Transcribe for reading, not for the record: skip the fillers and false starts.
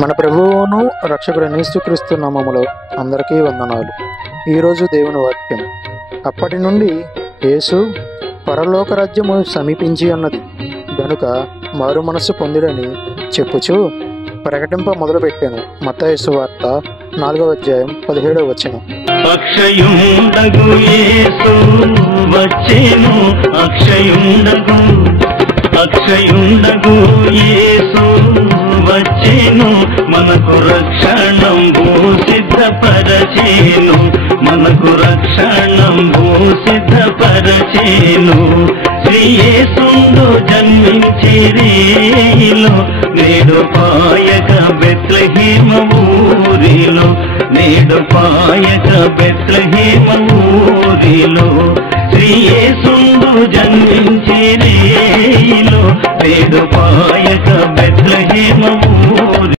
మన ప్రభువును రక్షకుడైన యేసుక్రీస్తు నామములో అందరికీ వందనాలు. ఈరోజు దేవుని వాక్యం. అప్పటి నుండి యేసు పరలోక రాజ్యము సమీపించి ఉన్నది గనుక మారు మనస్సు పొందుడని చెప్పుచు ప్రకటింప మొదలుపెట్టాను. మత్తయి సువార్త 4వ అధ్యాయం 17వ వచనం. అక్షయుండగు యేసు వచ్చెను, అక్షయుండగు యేసు వచ్చెను, మనకు రక్షణంబు సిద్ధపరచెను, మనకు రక్షణంబు సిద్ధపరచెను. శ్రీ యేసుండు జన్మించి రేయిలో, నేడు పాయక బెత్లెహేమ ఊరిలో, నేడు పాయక బెత్లెహేమ ఊరిలో. శ్రీ యేసుండు జన్మించి రేయిలో, నేడు పాయక బెత్లెహేమ